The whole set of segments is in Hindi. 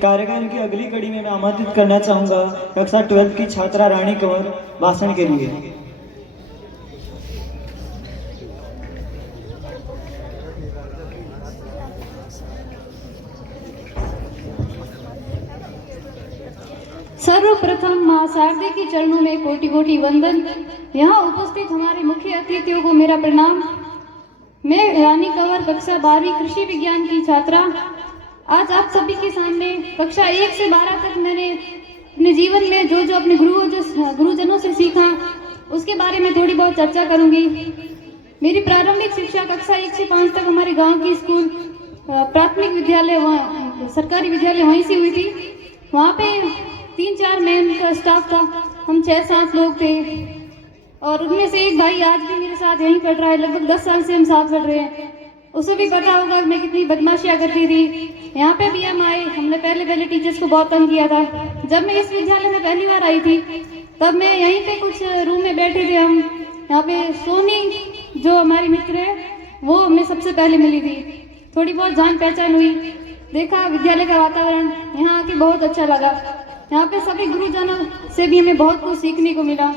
कार्यक्रम की अगली कड़ी में मैं आमंत्रित करना चाहूँगा कक्षा 12 की छात्रा रानी कंवर भाषण के लिए। सर्वप्रथम मां शारदे के चरणों में कोटि कोटि वंदन। यहाँ उपस्थित हमारे मुख्य अतिथियों को मेरा प्रणाम। मैं रानी कंवर कक्षा 12वीं कृषि विज्ञान की छात्रा आज आप सभी के सामने कक्षा 1 से 12 तक मैंने अपने जीवन में जो जो अपने गुरुजनों से सीखा उसके बारे में थोड़ी बहुत चर्चा करूंगी। मेरी प्रारंभिक शिक्षा कक्षा 1 से 5 तक हमारे गांव की स्कूल प्राथमिक विद्यालय सरकारी विद्यालय वहीं से हुई थी। वहाँ पे 3-4 मैम का स्टाफ था, हम 6-7 लोग थे और उनमें से एक भाई आज भी मेरे साथ यहीं पढ़ रहा है। लगभग 10 साल से हम साथ पढ़ रहे हैं। उसे भी पता होगा मैं कितनी बदमाशियां करती थी। यहाँ पे भी हम आए, हमने पहले टीचर्स को बहुत तंग किया था। जब मैं इस विद्यालय में पहली बार आई थी तब मैं यहीं पे कुछ रूम में बैठे थे हम। यहाँ पे सोनी जो हमारी मित्र है वो हमें सबसे पहले मिली थी। थोड़ी बहुत जान पहचान हुई, देखा विद्यालय का वातावरण, यहाँ आके बहुत अच्छा लगा। यहाँ पे सभी गुरुजनों से भी हमें बहुत कुछ सीखने को मिला।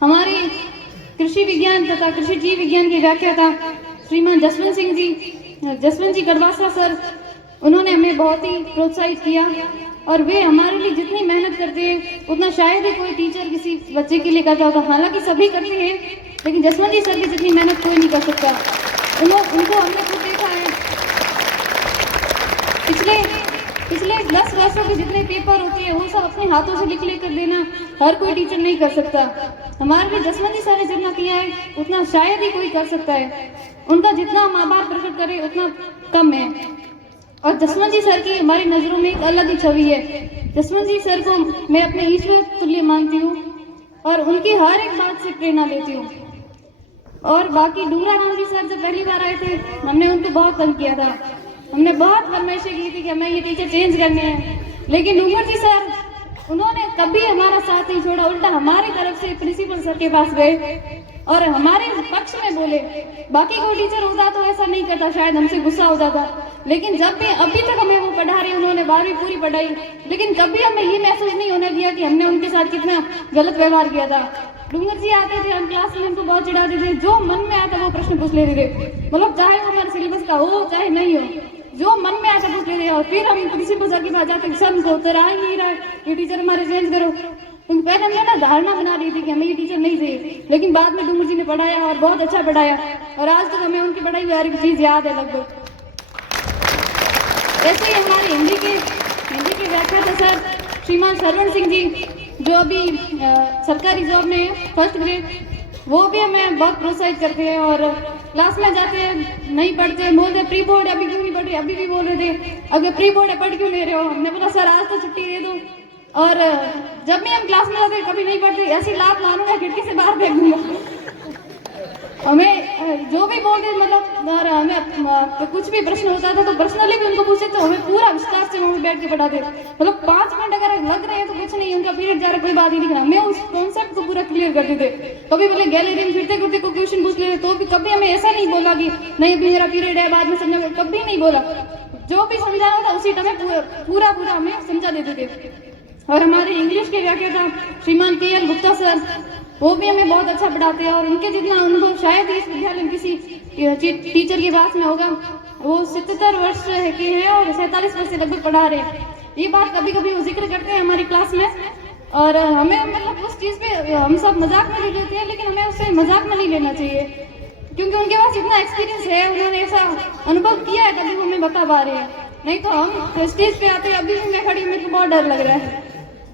हमारे कृषि विज्ञान तथा कृषि जीव विज्ञान के व्याख्याता श्रीमान जसवंत जी गढ़वासा सर, उन्होंने हमें बहुत ही प्रोत्साहित किया और वे हमारे लिए जितनी मेहनत करते हैं उतना शायद ही कोई टीचर किसी बच्चे के लिए करता होगा। हालांकि सभी करते हैं लेकिन जसवंत जी सर की जितनी मेहनत कोई नहीं कर सकता। उनको हमने खुद देखा है। पिछले 10 वर्षों के जितने पेपर होते हैं वो सब अपने हाथों से लिख कर देना हर कोई टीचर नहीं कर सकता। हमारे लिए जसवंत जी सर ने जितना किया है उतना शायद ही कोई कर सकता है। उनका जितना हम आभार प्रकट करें उतना कम है। और जसवंत जी सर की हमारी नजरों में एक अलग ही छवि है। जसवंत जी सर को मैं अपने ईश्वर तुल्य मानती हूँ और उनकी हर एक बात से प्रेरणा लेती हूँ। और बाकी डूंगरा राम जी सर जब पहली बार आए थे हमने उनको बहुत तंग किया था। हमने बहुत फरमाइशें की थी कि हमें ये टीचर चेंज करने हैं, लेकिन डूंगर जी सर उन्होंने कभी हमारा साथ नहीं छोड़ा। उल्टा हमारी तरफ से प्रिंसिपल सर के पास गए और हमारे पक्ष में बोले। बाकी कोई टीचर होता तो ऐसा नहीं करता, शायद हमसे गुस्सा हो जाता। लेकिन जब भी अभी तक हमें वो पढ़ा रहे, उन्होंने 12वीं पूरी पढ़ाई, लेकिन कभी हमें ये महसूस नहीं होने दिया कि हमने उनके साथ कितना गलत व्यवहार किया था। डूंगर जी आते थे, हम क्लास में उनको बहुत चिढ़ाते थे। जो मन में आता वो प्रश्न पूछ लेते थे, मतलब चाहे वो हमारे सिलेबस का हो चाहे नहीं हो, जो मन में आता पूछ लेते। और फिर हम प्रिंसिपल सर के पास जाते, सर हमको तो रहा ही नहीं रहा है, ये टीचर हमारे चेंज करो। क्योंकि पहले हमने ना धारणा बना ली थी कि हमें ये टीचर नहीं चाहिए, लेकिन बाद में डूंगर जी ने पढ़ाया और बहुत अच्छा पढ़ाया और आज तक हमें उनकी पढ़ाई हुई हर एक चीज याद है लगभग। ऐसे ही हमारे हिंदी के व्याख्याता सर श्रीमान सरवण सिंह जी जो अभी सरकारी जॉब में है, फर्स्ट ग्रेड, वो भी हमें बहुत प्रोत्साहित करते हैं। और क्लास में जाते हैं नहीं पढ़ते, बोलते प्री बोर्ड अभी क्यों नहीं पढ़ रहे। अभी भी बोल रहे थे अगर प्री बोर्ड है पढ़ क्यों ले रहे हो। हमने बोला सर आज तो छुट्टी दे दो। और जब भी हम क्लास में जाते कभी नहीं पढ़ते, ऐसी लात मारूंगा खिड़की से बाहर फेंक दूंगा। हमें जो भी बोलते मतलब, और हमें कुछ भी प्रश्न होता था तो पर्सनली भी उनको पूछते तो हमें पूरा विस्तार से वहाँ बैठ के पढ़ाते। मतलब 5 मिनट अगर लग रहे हैं तो कुछ नहीं, उनका पीरियड जा रहा कोई बात ही नहीं करना, मैं उस कॉन्सेप्ट को पूरा क्लियर करते थे। कभी बोले गैलरी में फिरते फिरते कोई क्वेश्चन पूछ लेते तो भी कभी हमें ऐसा नहीं बोला कि नहीं अभी मेरा पीरियड है बाद में समझा, कभी नहीं बोला। जो भी समझाना था उसी टाइम पूरा हमें समझा देते थे। और हमारे इंग्लिश के व्याख्याता श्रीमान KL गुप्ता सर, वो भी हमें बहुत अच्छा पढ़ाते हैं और उनके जितना अनुभव शायद इस विद्यालय में किसी टीचर के पास में होगा। वो 77 वर्ष के हैं और 47 वर्ष से लगभग पढ़ा रहे हैं। ये बात कभी कभी वो जिक्र करते हैं हमारी क्लास में और हमें मतलब उस चीज़ पे हम सब मजाक में ले लेते हैं, लेकिन हमें उससे मजाक में नहीं लेना चाहिए क्योंकि उनके पास इतना एक्सपीरियंस है, उन्होंने ऐसा अनुभव किया है तभी वो हमें बता पा रहे हैं। नहीं तो हम स्टेज पे आते अभी भी मैं खड़ी, मेरे को बहुत डर लग रहा है।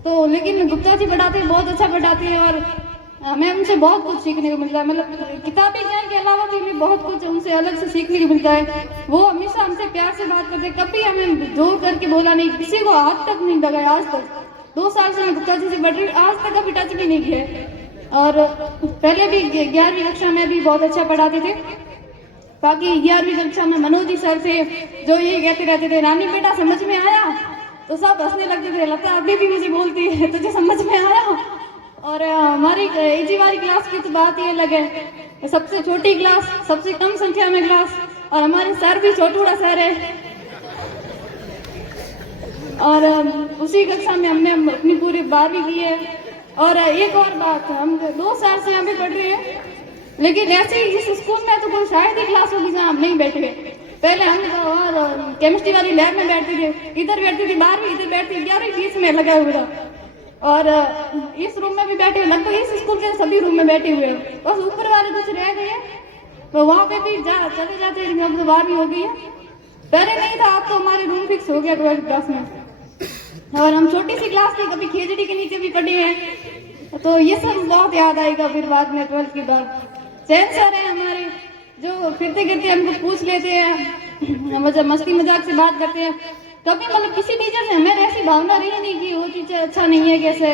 तो लेकिन गुप्ता जी पढ़ाते हैं, बहुत अच्छा पढ़ाते हैं और हमें उनसे बहुत कुछ सीखने को मिलता है। मतलब किताबी ज्ञान के अलावा भी हमें बहुत कुछ उनसे अलग से सीखने को मिलता है। वो हमेशा हमसे प्यार से बात करते, कभी हमें जोर करके बोला नहीं, किसी को हाथ तक नहीं लगाया आज तक। 2 साल से मैं गुप्ता जी से बढ़ रही, आज तक कभी टच भी नहीं किया। और पहले भी 11वीं कक्षा में भी बहुत अच्छा पढ़ाते थे। बाकी 11वीं कक्षा में मनोज जी सर थे जो ये कहते रहते थे रानी बेटा समझ में आया, तो सब हंसने लगते थे। लगता अभी भी मुझे बोलती है तुझे समझ में आया। और हमारी AG वाली क्लास की तो बात ही अलग है, सबसे छोटी क्लास, सबसे कम संख्या में क्लास और हमारे सर भी छोटूड़ा सर है। और उसी कक्षा में हमने अपनी पूरी 12वीं की है। और एक और बात, हम 2 साल से यहाँ पे पढ़ रहे हैं, लेकिन ऐसे ही इस स्कूल में तो कोई शायद ही क्लास होगी जहाँ हम नहीं बैठे हुए। पहले हम तो और केमिस्ट्री वाली लैब में बैठते थे, इधर बैठते थे 12वीं, इधर बैठते 11वीं, बीच में लगा हुआ था। और इस रूम में भी बैठे, लगभग इस स्कूल के सभी रूम में बैठे हुए हैं। बस ऊपर वाले कुछ रह गए हैं तो वहाँ पे भी चले जाते हैं, अब तो 12वीं हो गई है। पहले नहीं था, अब तो हमारे रूम फिक्स हो गया 12वीं क्लास में। और हम छोटी सी क्लास थी, कभी खेजड़ी के नीचे भी पढ़े हैं, तो ये सब बहुत याद आएगा फिर बाद में 12th के बाद। सैन सर है हमारे, जो फिरते गिरते हमको पूछ लेते हैं, मतलब मस्ती मजाक से बात करते हैं। कभी मतलब किसी टीचर से हमें ऐसी भावना रही नहीं कि वो टीचर अच्छा नहीं है कैसे।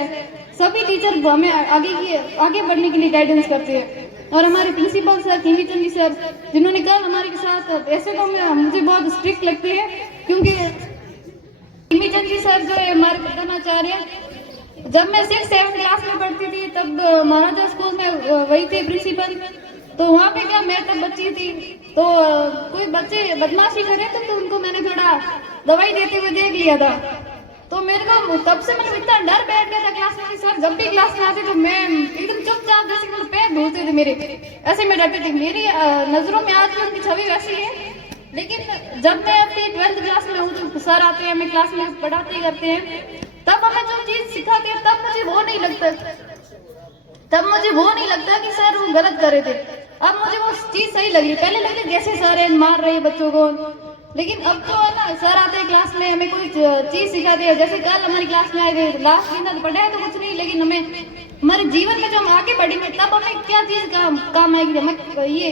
सभी टीचर हमें आगे बढ़ने के लिए गाइडेंस करते हैं। और हमारे प्रिंसिपल सर किमी चंदी सर, जिन्होंने कल हमारे के साथ, ऐसे तो मुझे बहुत स्ट्रिक्ट लगते हैं, क्योंकि किमी चंदी सर जो है हमारे प्रधानाचार्य, जब मैं 6th-7th क्लास में पढ़ती थी तब महाराजा स्कूल में वही थे प्रिंसिपल। तो वहाँ पे क्या, मैं तब बच्ची थी, तो कोई बच्चे बदमाशी करे तो उनको मैंने थोड़ा दवाई देते हुए देख लिया था। तो मेरे को तब से मतलब इतना डर बैठ गया था क्लास में। सर जब भी क्लास में आते तो मैं एकदम चुपचाप, जैसे मतलब पैर धोते थे मेरे, ऐसे मैं डरती थी। मेरी नजरों में आज भी उनकी छवि वैसी है। लेकिन जब मैं अपनी 12th क्लास में हूँ तो सर आते हैं, हमें क्लास में पढ़ाते करते हैं, तब हमें जो चीज सिखाते हैं तब मुझे वो नहीं लगता कि सर वो गलत कर रहे थे। अब मुझे वो चीज सही लगी। पहले लगती जैसे सर है मार रहे हैं बच्चों को, लेकिन अब तो है ना, सर आते हैं क्लास में, हमें कोई चीज सिखाते हैं। जैसे कल हमारी क्लास में आए थे, लास्ट दिन तो पढ़ा है तो कुछ नहीं, लेकिन हमें हमारे जीवन में जो हम आगे बढ़ेंगे तब हमें क्या चीज काम आएगी। हमें ये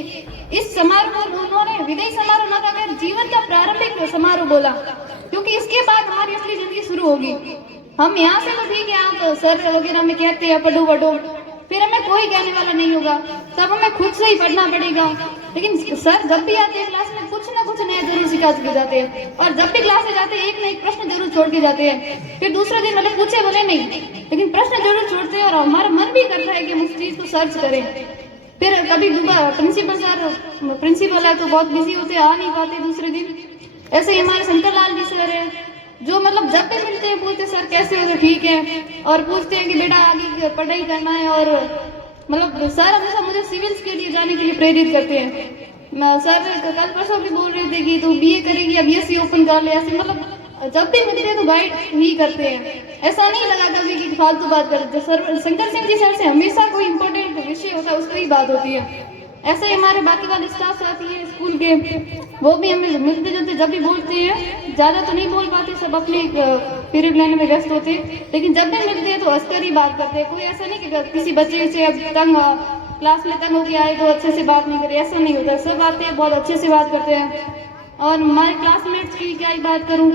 इस समारोह को उन्होंने विदाई समारोह ना था, जीवन का प्रारंभिक समारोह बोला, क्योंकि इसके बाद हमारी असली जिंदगी शुरू होगी। हम यहाँ से तो ठीक है, आप सर वगैरह में कहते हैं पढ़ो पढ़ो, फिर हमें कोई कहने वाला नहीं होगा, तब हमें खुद से ही पढ़ना पड़ेगा। लेकिन सर जब भी आते हैं क्लास में कुछ ना कुछ नया जरूर सिखा के जाते हैं, और जब भी क्लास में जाते हैं एक ना एक प्रश्न जरूर छोड़ के जाते हैं। फिर दूसरे दिन भले पूछे बोले नहीं, लेकिन प्रश्न जरूर छोड़ते हैं, और हमारा मन भी करता है कि हम उस चीज को सर्च करें। फिर कभी प्रिंसिपल है तो बहुत बिजी होते, आ नहीं पाते दूसरे दिन। ऐसे ही हमारे शंकर लाल जी सर है, जो मतलब जब भी मिलते हैं पूछते सर कैसे हो, ठीक है, और पूछते हैं कि बेटा आगे पढ़ाई करना है। और मतलब सर हमेशा मुझे सिविल्स के लिए जाने के लिए प्रेरित करते हैं। सर कल परसों भी बोल रहे थे कि तू बीए करेगी या बीएससी ओपन कर ले, ऐसे मतलब जब भी मिलते हैं तो गाइड ही करते हैं। ऐसा नहीं लगा कभी कि फालतू बात करते। सर शंकर सिंह जी सर से हमेशा कोई इंपॉर्टेंट विषय होता है उस पर ही बात होती है। ऐसे ही हमारे बाकी वाले स्टाफ साथी हैं स्कूल के, वो भी हमें मिलते जुलते जब भी बोलते हैं, ज़्यादा तो नहीं बोल पाते, सब अपने पीरियड लेने में व्यस्त होते हैं, लेकिन जब भी मिलते हैं तो हंसकर ही बात करते हैं। कोई ऐसा नहीं कि किसी बच्चे से अब तंग क्लास में तंग होके आए तो अच्छे से बात नहीं करे, ऐसा नहीं होता। सब आते हैं बहुत अच्छे से बात करते हैं। और हमारे क्लासमेट्स की क्या ही बात करूँ,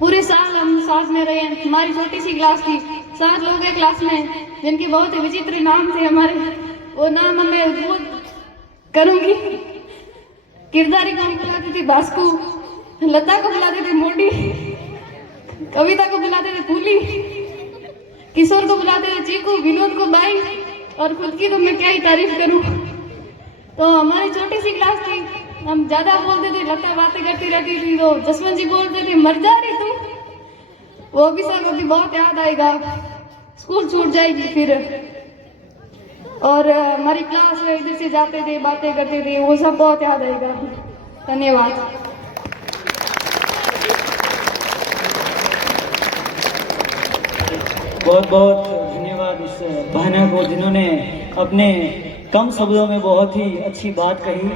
पूरे साल हम साथ में रहे हैं। हमारी छोटी सी क्लास थी, 7 लोग हैं क्लास में, जिनके बहुत ही विचित्र नाम थे हमारे, वो नाम मैं वो करूंगी। किरदारी को बुलाते थे बास्कू, लता को बुलाते थे मोटी, कविता को बुलाते थे फूली, किशोर को बुलाते थे चीकू, विनोद को बाई, और खुद की तो मैं क्या ही तारीफ करूं। तो हमारी छोटी सी क्लास थी, हम ज्यादा बोलते थे, लता बातें करती रहती थी, तो जसवंत जी बोलते थे मर जा रही तू। वो भी सब अभी बहुत याद आएगा, स्कूल छूट जाएगी फिर। और हमारी क्लास में इधर से जाते थे, बातें करते थे, वो सब बहुत याद आएगा। धन्यवाद। बहुत बहुत धन्यवाद इस बहना को, जिन्होंने अपने कम शब्दों में बहुत ही अच्छी बात कही।